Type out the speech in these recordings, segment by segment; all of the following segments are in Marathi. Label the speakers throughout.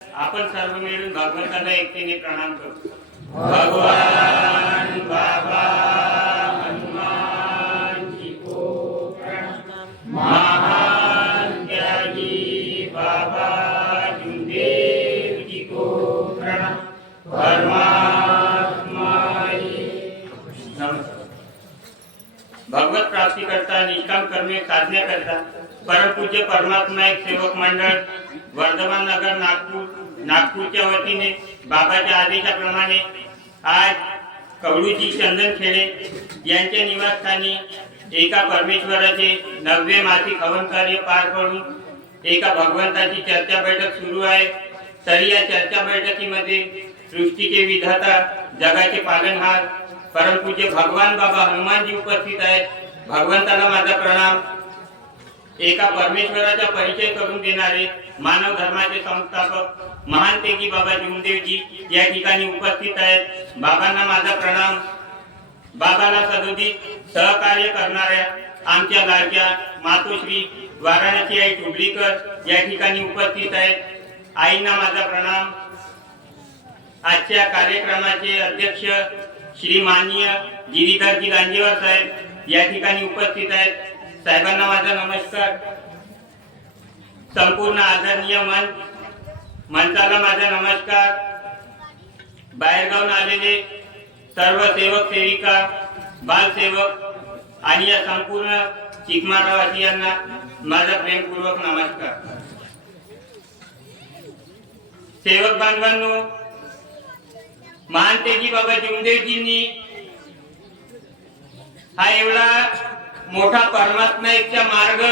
Speaker 1: आपण सर्व मिळून भगवंताला एकतेने प्रणाम करू. भगवान बाबा हनुमान जी को प्रणाम. महान त्यागी बाबा जुदेव जी को प्रणाम. परमात्मा नमस्कार. भगवत प्राप्ती करता निष्काम कर्मे साधण्या करता. परमपूज्य परमात्मा एक सेवक मंडळ वर्धमान नगर नागपूर नागपूरच्या वतीने बाबाच्या आदेशाप्रमाणे आज कवळूजी चंदन खेडे यांच्या निवासस्थानी एका परमेश्वराचे नववे मासिक हवन कार्य पार पडून एका भगवंताची चर्चा बैठक सुरू आहे. तरी या चर्चा बैठकीमध्ये सृष्टीचे विधाता जगाचे पालनहार परमपूज्य भगवान बाबा हनुमानजी उपस्थित आहेत. भगवंताला माझा प्रणाम. एका परमेश्वराचा परिचय करून देणारे मानव धर्माचे संस्थापक महान तेगी बाबा जीवदेवजी या ठिकाणी उपस्थित आहेत. बाबांना माझा प्रणाम. बाबांना सदोदित सहकार्य करणाऱ्या आमच्या लाडक्या मातोश्री वाराणसी आई टुबलीकर या ठिकाणी उपस्थित आहेत. आईंना माझा प्रणाम. आजच्या कार्यक्रमाचे अध्यक्ष श्री माननीय गिरीधरजी गांजेवार साहेब या ठिकाणी उपस्थित आहेत. साहेबांना माझा नमस्कार. संपूर्ण आदरणीय मन मंचाला माझा नमस्कार. बाहेरगावून आलेले सर्व सेवक सेविका बालसेवक आणि या संपूर्ण चिकमारावासियांना माझा प्रेमपूर्वक नमस्कार. सेवक बांधवांनो महान तेजी बाबा जिमदेवजींनी हा एवढा मोठा परमात्मा मार्ग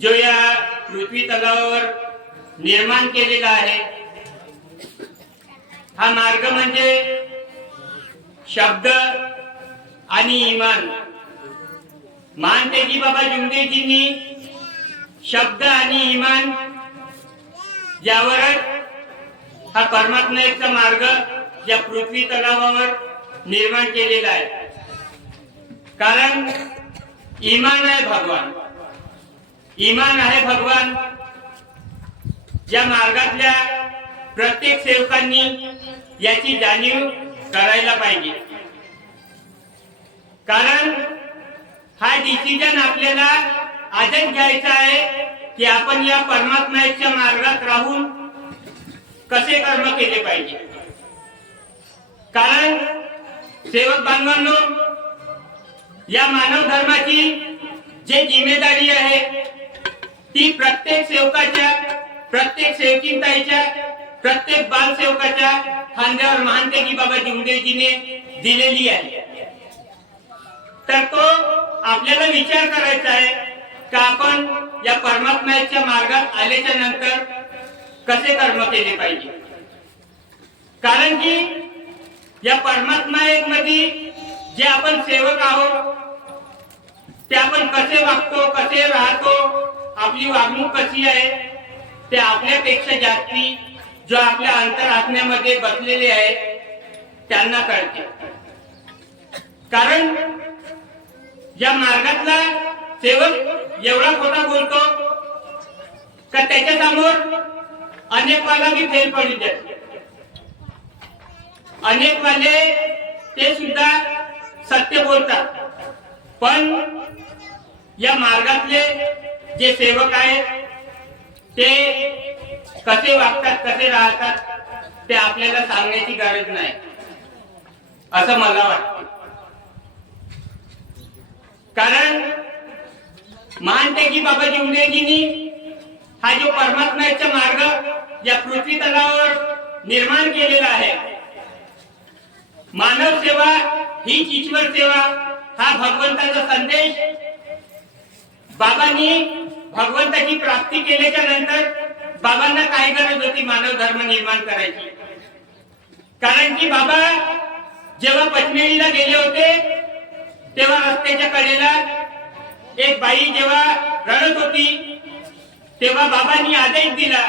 Speaker 1: जो या पृथ्वी तलावावर निर्माण केलेला आहे. हा मार्ग म्हणजे शब्द आणि इमान. मान त्याची बाबा जुमदेवजींनी शब्द आणि इमान ज्यावरच हा परमात्मा एकचा मार्ग या पृथ्वी तलावावर निर्माण केलेला आहे. कारण इमान आहे भगवान. इमान आहे भगवान. या मार्गातल्या प्रत्येक सेवकांनी याची जाणीव करायला पाहिजे. कारण हा डिसिजन आपल्याला आजच घ्यायचा आहे की आपण या परमात्म्याच्या मार्गात राहून कसे कर्म केले पाहिजे. कारण सेवक बांधवांनो या मानव धर्माची जे जिम्मेदारी आहे ती प्रत्येक सेवकाच्या प्रत्येक सेवकिंताईच्या प्रत्येक बालसेवकाच्या खांद्यावर महानतेजी बाबा जिमदेवजीने दिलेली आहे. तर तो आपल्याला विचार करायचा आहे का आपण या परमात्म्याच्या मार्गात आल्याच्यानंतर कसे कर्म केले पाहिजे? कारण की या परमात्मा एक मध्ये जे आपण सेवक आहोत ते आपण कसे वागतो कसे राहतो आपली वागणूक कशी आहे ते आपल्यापेक्षा जास्ती जो आपल्या अंतरात्म्यामध्ये बसलेले आहे त्यांना कळते. कारण या मार्गातला सेवक एवढा खोटा बोलतो का त्याच्यासमोर अनेक वाला बी फेल पडू द्या अनेक वाले ते सुद्धा सत्य बोलतात. पण या मार्गातले जे सेवक आहेत ते कसे वागतात कसे राहतात ते आपल्याला सांगण्याची गरज नाही. असं मला वाटतं. कारण मानते की बाबा जिवदेजींनी हा जो परमात्म्याचा मार्ग या पृथ्वी तलावर निर्माण केलेला आहे मानव सेवा हीच ईश्वर सेवा हा भगवंताचा संदेश. बाबांनी भगवंताची प्राप्ती केल्याच्यानंतर बाबांना काय गरज होती मानव धर्म निर्माण करायची? कारण की बाबा जेव्हा पचमेळीला गेले होते तेव्हा रस्त्याच्या कडेला एक बाई जेव्हा रडत होती तेव्हा बाबांनी आदेश दिला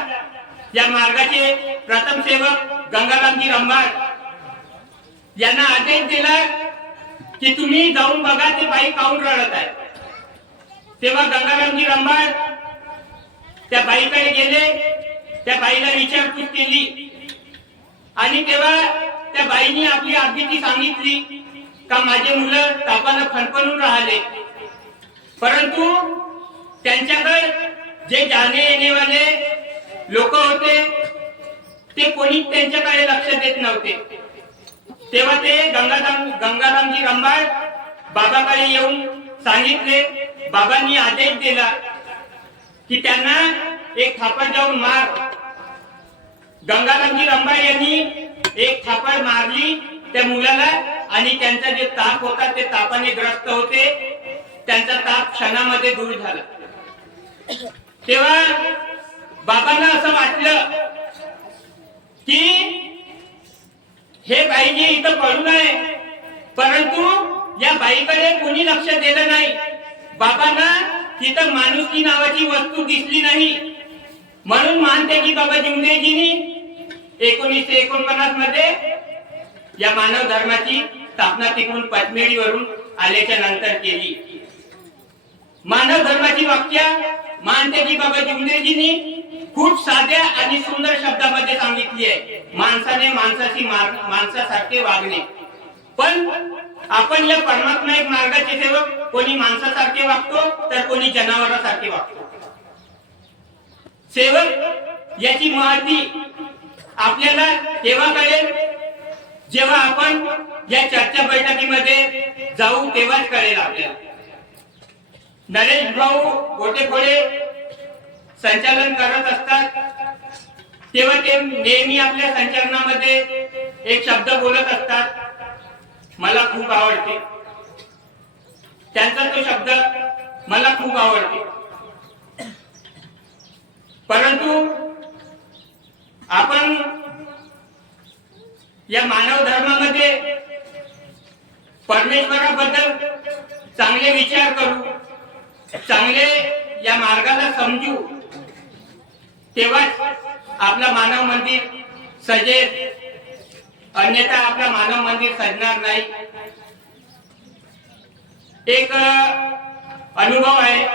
Speaker 1: या मार्गाचे प्रथम सेवक गंगारामजी रंभार यांना आदेश दिला की तुम्ही जाऊन बघा ते बाई काऊन रडत आहे. तेव्हा गंगारामजी रंभार त्या बाईकडे गेले त्या बाईला विचारपूस केली. आणि तेव्हा त्या बाईने आपली आगीची सांगितली का माझे मुलं तापानं फणफणून राहिले. परंतु त्यांच्याकडे जे जाणे येणेवाले लोक होते ते कोणीच त्यांच्याकडे लक्ष देत नव्हते. तेव्हा ते गंगाराम गंगारामजी रंबाळ बाबाकडे येऊन सांगितले बाबांनी आदेश दिला की त्यांना एक थापड जाऊन मार. गंगारामजी रंबाळ यांनी एक थापड मारली त्या मुलाला आणि त्यांचा जे ताप होता ते तापाने ग्रस्त होते. त्यांचा ताप क्षणामध्ये दूर झाला. तेव्हा बाबांना असं वाटलं की हे बाईजी इथं पडून आहे परंतु या बाईकडे कोणी लक्ष दिलं नाही. बाबांना तिथं माणुसकी नावाची वस्तू दिसली नाही. म्हणून मानते की बाबा जिंदेजीनी एकोणीसशे एकोणपन्नासमध्ये या मानव धर्माची स्थापना तिकडून पचमेडीवरून आल्याच्यानंतर केली. मानव धर्माची वाक्य मानतेजी बाबा जिंदेजीनी खूप साध्या आणि सुंदर शब्दामध्ये सांगितली आहे. माणसाने माणसाची माणसासारखे वागणे. पण आपण या परमात्मा एक मार्गाचे सेवक कोणी माणसासारखे वागतो तर कोणी जनावरासारखे वागतो. सेवक याची महती आपल्याला तेव्हा कळेल जेव्हा आपण या चर्चा बैठकीमध्ये जाऊ तेव्हाच कळेल आपल्याला. नरेश भाऊ गोटेखोडे संचालन करत असतात. तेव्हा ते नेहमी आपल्या संचालनामध्ये एक शब्द बोलत असतात. मला खूप आवडते. त्यांचा तो शब्द मला खूप आवडते. परंतु आपण या मानव धर्मामध्ये परमेश्वराबद्दल चांगले विचार करू. चांगले या मार्गाला समजू. तेव्हाच आपला मानव मंदिर सजेल. अन्यथा आपला मानव मंदिर सजणार नाही. एक अनुभव आहे.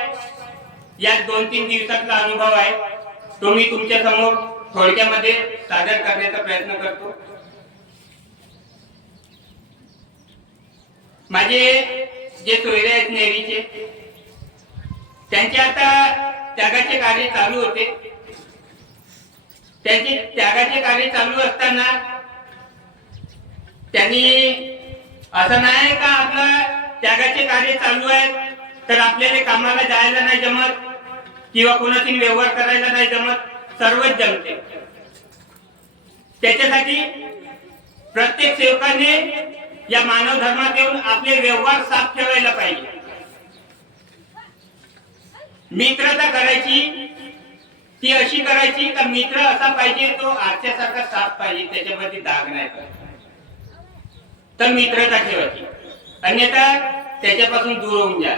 Speaker 1: या दोन तीन दिवसातला अनुभव आहे. तो मी तुमच्यासमोर थोडक्यामध्ये सादर करण्याचा प्रयत्न करतो. माझे जे सोयरे आहेत नेहमीचे त्यांचे आता त्यागाचे कार्य चालू होते. त्यांचे त्यागाचे कार्य चालू असताना त्यांनी असं नाही का आपलं त्यागाचे कार्य चालू आहे तर आपल्याला कामाला जायला नाही जमत किंवा कोणाशी व्यवहार करायला नाही जमत सर्वच जमते. त्याच्यासाठी प्रत्येक सेवकाने या मानव धर्मात येऊन आपले व्यवहार साफ ठेवायला पाहिजे. मित्रता करायची. ती अशी करायची का मित्र असा पाहिजे तो आरशासारखा साफ पाहिजे त्याच्यामध्ये दाग नाही पाहिजे तर मित्रता ठेवायची. अन्यथा त्याच्यापासून दूर होऊन जा.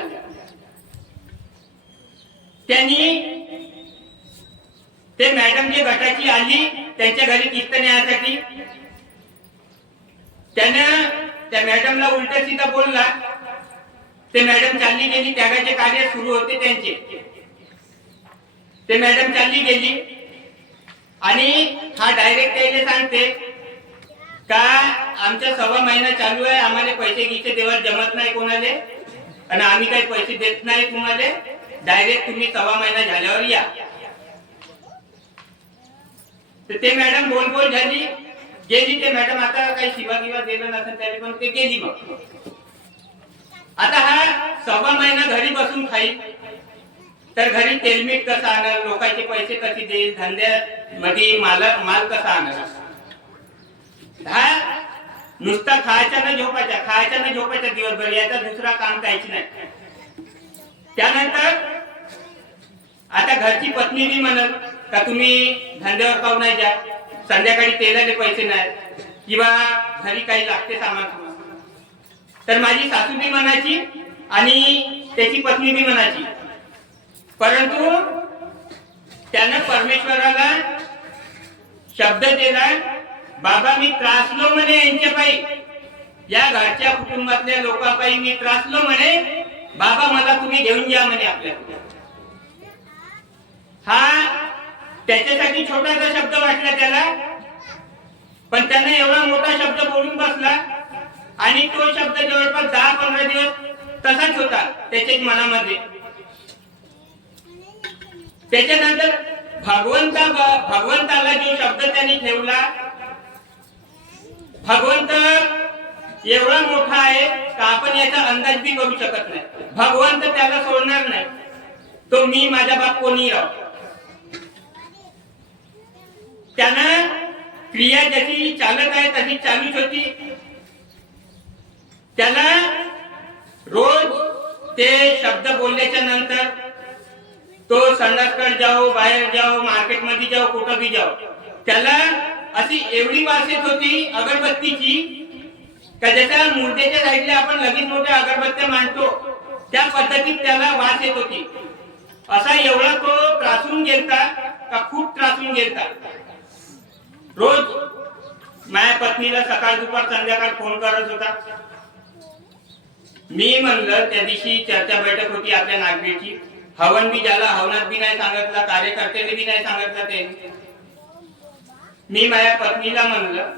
Speaker 1: त्यांनी ते मॅडम जे गटाची आली त्यांच्या घरी किस्त न्यायासाठी. त्यानं त्या मॅडमला उलट सीधा बोलला ते मॅडम चालली गेली त्यागाचे कार्य सुरू होते त्यांचे. ते मॅडम चालली गेली. आणि हा डायरेक्ट त्याला सांगते का आमचा सव्वा महिना चालू आहे आम्हाला पैसे घ्यायचे तेव्हा जमत नाही कोणाले. आणि आम्ही काही पैसे देत नाही तुम्हाला डायरेक्ट तुम्ही सव्वा महिना झाल्यावर या. तर ते मॅडम बोल बोल झाली. गेली ते मॅडम आता काही शिवा किंवा दिलं नसेल त्याने पण ते गेली मग. आता हा सव्वा महिना घरी बसून खाईल. तर घरी तेलमीठ कसं आणल लोकांचे पैसे कसे देईल धंद्यामध्ये माल माल कसा आणल? हा नुसता खायचा ना झोपायचा खायचा ना झोपायचा दिवसभर याचा दुसरा काम काहीच नाही. त्यानंतर आता घरची पत्नी बी म्हणत का तुम्ही धंद्यावर काहून नाही जा संध्याकाळी तेलाचे पैसे नाही. किंवा घरी काही लागते सामान तर माझी सासू बी म्हणायची आणि त्याची पत्नी बी म्हणायची. परंतु त्यानं परमेश्वराला शब्द दिला बाबा मी त्रासलो म्हणे यांच्या पायी या घरच्या कुटुंबातल्या लोकांपायी मी त्रासलो म्हणे. बाबा मला तुम्ही घेऊन या म्हणे आपल्या हा त्याच्यासाठी छोटासा शब्द वाटला त्याला. पण त्याने एवढा मोठा शब्द बोलून बसला. आणि तो शब्द जवळपास दहा पंधरा दिवस तसाच होता त्याच्या मनामध्ये. त्याच्यानंतर भगवंता भगवंताला जो शब्द त्यांनी ठेवला भगवंत एवढा मोठा आहे का आपण याचा अंदाज बी करू शकत नाही. भगवंत त्याला सोडणार नाही. तो मी माझा बाप कोणी राव त्यानं क्रिया जशी चालत आहे तशी चालूच होती. त्याला रोज ते शब्द बोलल्याच्या नंतर तो संडासकडे जाओ बाहेर जाओ मार्केटमध्ये जाओ कुठं बी जाओ. त्याला अशी एवढी वास येत होती अगरबत्तीची का ज्याच्या मूर्तीच्या साईडला आपण लगेच मोठ्या अगरबत्त्या मांडतो त्या पद्धतीत त्याला वास येत होती. असा एवढा तो त्रासून गेलता का खूप त्रासून गेलता. रोज माझ्या पत्नीला सकाळ दुपार संध्याकाळ फोन करत होता. मी म्हणलं त्या दिवशी चर्चा बैठक होती आपल्या नागवेची हवन बी ज्याला हवनात बी नाही सांगितलं कार्यकर्त्याने बी नाही सांगितलं ते. मी माझ्या पत्नीला म्हणलं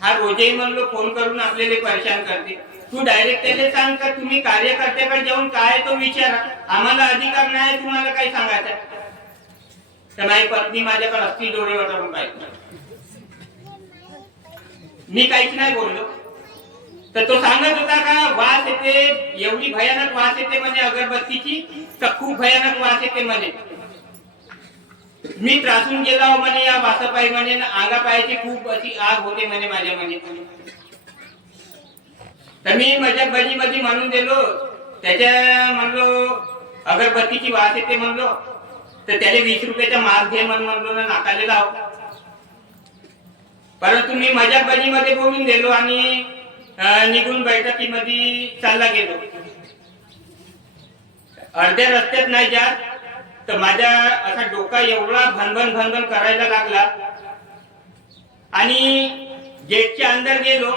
Speaker 1: हा रोजही म्हणलो फोन करून आपल्याला परेशान करते. तू डायरेक्ट त्याला सांग का तुम्ही कार्यकर्त्याकडे जाऊन काय तो विचारा. आम्हाला अधिकार नाही तुम्हाला काही सांगायचं तर माझी पत्नी माझ्याकडे असतील डोळे वटवून पाहिजे मी काहीच नाही बोललो. तर तो सांगत होता का वास येते एवढी भयानक वास येते म्हणे अगरबत्तीची तर खूप भयानक वास येते म्हणे. मी त्रासून गेला म्हणे या वासापायी म्हणे अंगापायाची खूप अशी आग होते म्हणे माझ्या म्हणे तर मी माझ्या बजी मध्ये म्हणून दिलो त्याच्या म्हणलो अगरबत्तीची वास येते म्हणलो तर त्याला वीस रुपयाचा माल घे म्हणून म्हणलो ना नाकाले लाव. परंतु मी माझ्या बजीमध्ये बोलून दिलो आणि निघून बैठकीमध्ये चालला गेलो. अर्ध्या रस्त्यात नाही जात तर माझ्या असा डोका एवढा भनभन भनभन करायला लागला. आणि गेटच्या अंदर गेलो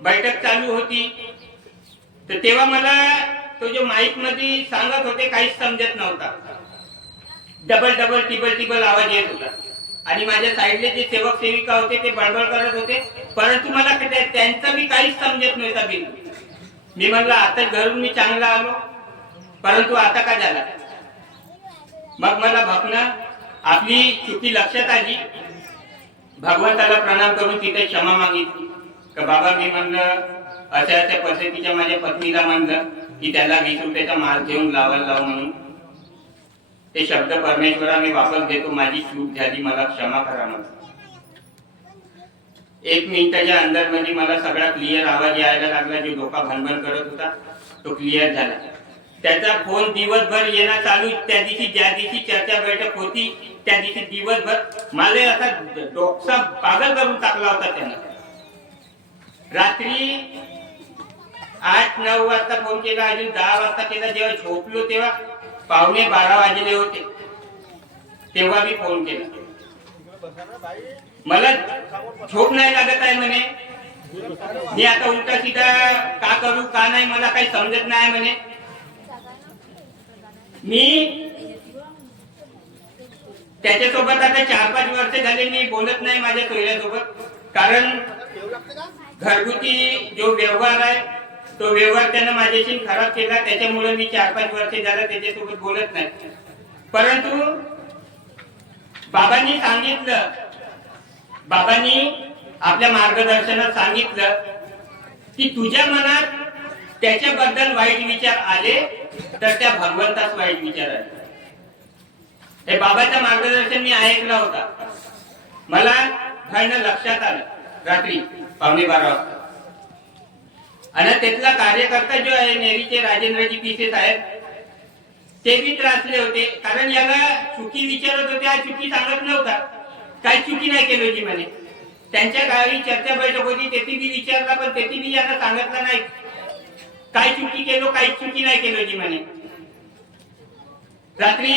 Speaker 1: बैठक चालू होती. तर तेव्हा मला तो जो माईकमध्ये सांगत होते काहीच समजत नव्हता. डबल डबल टिबल टिबल आवाज येत होता. आणि माझ्या साईडले जे सेवक सेविका होते ते बडबड करत होते. परंतु मला त्यांचं मी काहीच समजत नव्हता बिल मी म्हणलं आता घरून मी चांगला आलो परंतु आता का झाला? मग मला भकणं आपली चुकी लक्षात आली. भगवंताला प्रणाम करून तिथे क्षमा मागितली. का बाबा मी म्हणलं अशा अशा पद्धतीच्या माझ्या पत्नीला म्हणलं की त्याला वीस रुपयाचा माल घेऊन लावायला लाव म्हणून. ते शब्द परमेश्वरा मी वापस देतो माझी चूक झाली मला क्षमा करा म्हणून. एक मिनिटाच्या अंदरमध्ये मला सगळा क्लिअर आवाज यायला लागला जो डोका भनभन करत होता तो क्लिअर झाला. त्याचा फोन दिवसभर येणं चालू त्या दिवशी ज्या दिवशी चर्चा बैठक होती त्या दिवशी दिवसभर मला असा डोकसा पागल करून टाकला होता त्यानं. रात्री आठ नऊ वाजता फोन केला अजून दहा वाजता केला जेव्हा झोपलो तेव्हा पावणे बारा वाजले होते. तेव्हा मी फोन केला. मला झोप नाही लागत आहे म्हणे. मी आता उलटा सीधा का करू का नाही मला काही समजत नाही म्हणे. मी त्याच्यासोबत आता चार पाच वर्ष झाले मी बोलत नाही माझ्या सोयऱ्यासोबत कारण घरगुती जो व्यवहार आहे तो व्यवहार त्यानं माझ्याशी खराब केला त्याच्यामुळे मी चार पाच वर्ष झालं त्याच्यासोबत बोलत नाही. परंतु बाबांनी सांगितलं बाबांनी आपल्या मार्गदर्शनात सांगितलं की तुझ्या मनात त्याच्याबद्दल वाईट विचार आले तर त्या भगवंताच वाईट विचार आले. हे बाबाचं मार्गदर्शन मी ऐकला होता. मला घडणं लक्षात आलं. रात्री पावणे बारा वाजता. आणि त्यातला कार्यकर्ता जो आहे नेरीचे राजेंद्रजी पिसे साहेब ते बी त्रासले होते कारण याला चुकी विचारत होते हा चुकी सांगत नव्हता काही चुकी नाही केली होती म्हणे त्यांच्या गावी चर्चा बैठक होती तेथे बी विचारला पण तेथे बी यांना सांगितलं नाही काय चुकी केलो काही चुकी नाही केली होती म्हणे रात्री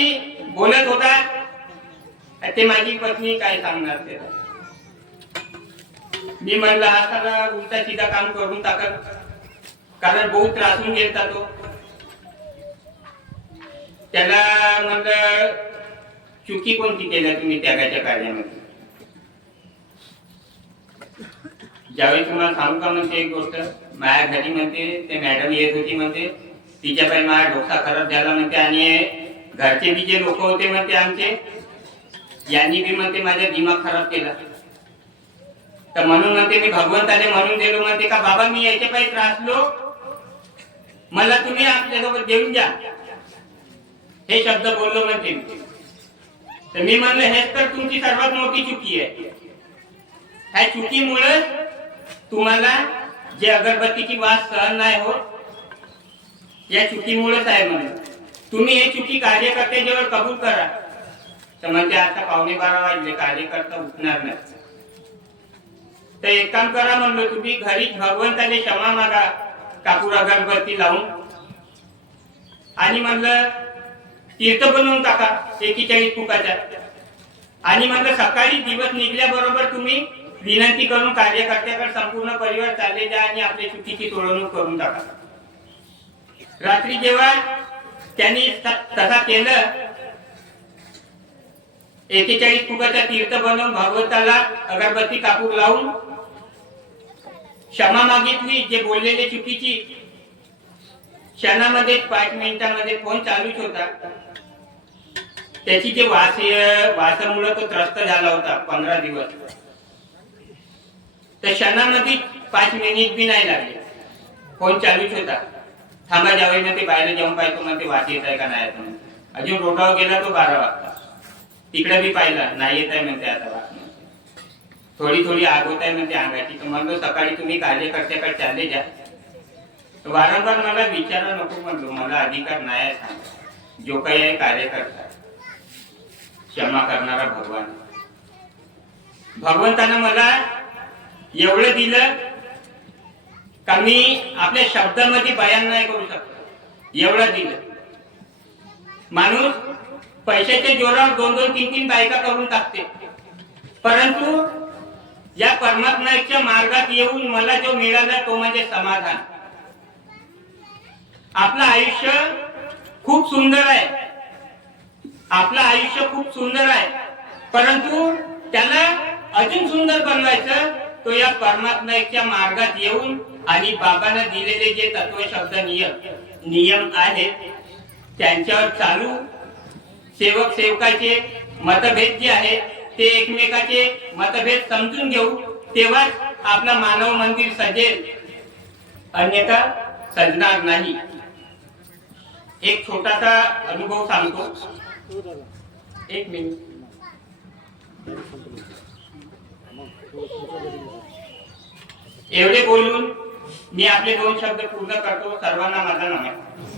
Speaker 1: बोलत होता ते माझी पत्नी काय सांगणार ते मी म्हणलं हा सारा उलटा सीधा काम करून टाकत कारण बहुत त्रासून गेलता तो. त्याला म्हणलं चुकी कोणती केल्या तुम्ही त्यागाच्या कार्यामध्ये ज्यावेळी तुम्हाला सांगू का म्हणते एक गोष्ट? माझ्या घरी म्हणते ते मॅडम येत होती म्हणते तिच्या पाय माझा डोका खराब झाला म्हणते आणि घरचे बी जे लोक होते म्हणते आमचे यांनी बी म्हणते माझा दिमाग खराब केला. तर म्हणून म्हणते मी भगवंताने म्हणून दिलो म्हणते का बाबा मी याच्या पायी त्रासलो? मला तुम्ही आपल्यासोबत देऊन द्या हे शब्द बोललो म्हणते तर मी म्हणलं हेच तर तुमची सर्वात मोठी चुकी आहे. ह्या चुकीमुळे तुम्हाला जे अगरबत्तीची वास सहन नाही होत या चुकीमुळेच आहे म्हणे तुम्ही हे चुकी कार्यकर्त्याजवळ कबूल करा तर म्हणजे आता पावणे बारा वाजले कार्यकर्ता उठणार नाही. तर एक काम करा म्हणलो तुम्ही घरी भगवंताने क्षमा मागा. कापूर अगरबत्ती लावून. आणि म्हणलं तीर्थ बनवून टाका एकेचाळीस फुकाच्या आणि म्हणलं सकाळी दिवस निघल्याबरोबर तुम्ही विनंती करून कार्यकर्त्याकडे संपूर्ण परिवार चालले जा आणि आपल्या चुकीची तोडवणूक करून टाका. रात्री जेव्हा त्यांनी तसा केलं एकेचाळीस फुकाचा तीर्थ बनवून भागवताला अगरबत्ती कापूर लावून क्षमा मागितली जे बोललेले चुकीची क्षणामध्ये पाच मिनिटांमध्ये फोन चालूच होता. त्याची जे वास वासामुळे तो त्रस्त झाला होता पंधरा दिवस. तर क्षणामध्ये पाच मिनिट बी नाही लागले. फोन चालूच होता. थांबा ज्यावेळी ना ते बाहेर जाऊन पाहिजे म्हणते वास येत आहे का नाही येत अजून रोटावर गेला तो बारा वाजता. तिकडे बी पाहिला नाही येत आहे म्हणते आता. थोडी थोडी आग होत आहे म्हणजे अंगाची. तर म्हणलो सकाळी तुम्ही कार्यकर्त्याकडे चालले जा. वारंवार मला विचारा नको म्हणलो. मला अधिकार नाही आहे सांगा जो काही आहे कार्यकर्ता क्षमा करणारा भगवान. भगवंतानं मला एवढं दिलं का मी आपल्या शब्दामध्ये बयान नाही करू शकतो एवढं दिलं. माणूस पैशाच्या जोरावर दोन दोन तीन तीन बायका करून टाकते. परंतु या परमात्म्याच्या मार्गात येऊन मला जो मिळाला तो म्हणजे समाधान. आपलं आयुष्य खूप सुंदर आहे. आपलं आयुष्य खूप सुंदर आहे. परंतु त्याला अजून सुंदर बनवायचं तो या परमात्म्याच्या मार्गात येऊन आणि बाबांना दिलेले जे तत्व शब्द नियम नियम आहेत त्यांच्यावर चालू सेवक सेवकाचे मतभेद जे आहेत ते एकमेकाचे मतभेद समजून घेऊ तेव्हाच आपला मानव मंदिर सजेल. अन्यथा सजणार नाही. एक छोटासा अनुभव सांगतो. एक मिनिट. एवढे बोलून मी आपले दोन शब्द पूर्ण करतो. सर्वांना माझा नमस्कार